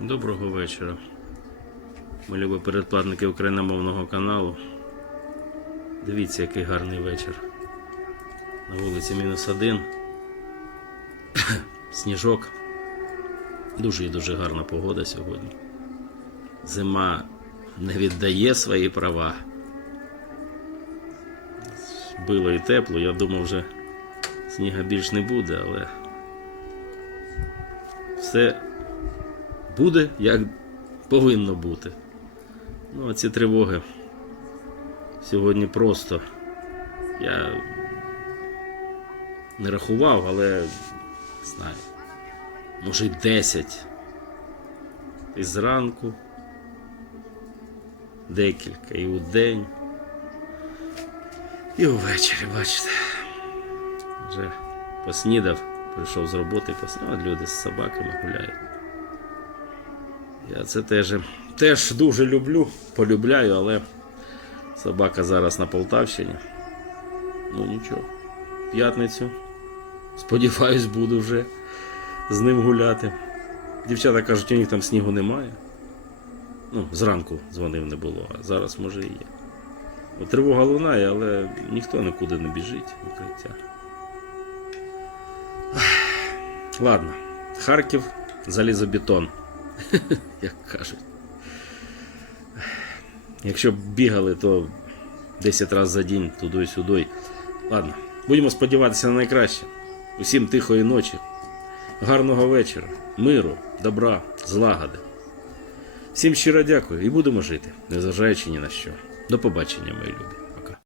Доброго вечора. Ми передплатники україномовного каналу. Дивіться, який гарний вечір. На вулиці мінус один. Сніжок. Дуже і дуже гарна погода сьогодні. Зима не віддає свої права. Було і тепло, я думав, вже сніга більш не буде, але все буде, як повинно бути. Ну, а ці тривоги сьогодні просто я не рахував, але не знаю, може й 10. І зранку, декілька, і у день, і увечері, бачите. Вже поснідав, прийшов з роботи, поснідав, от люди з собаками гуляють. Я це теж, теж дуже люблю, полюбляю, але собака зараз на Полтавщині. Ну нічого. П'ятницю. Сподіваюсь, буду вже з ним гуляти. Дівчата кажуть, у них там снігу немає. Ну, зранку дзвонив не було, а зараз може і є. От Тривога лунає, але ніхто нікуди не біжить укриття. Ладно, Харків, залізобетон як кажуть. Якщо б бігали, то 10 разів за день туди-сюди. Ладно, будемо сподіватися на найкраще. Усім тихої ночі, гарного вечора, миру, добра, злагоди. Всім щиро дякую і будемо жити, незважаючи ні на що. До побачення, мої любі.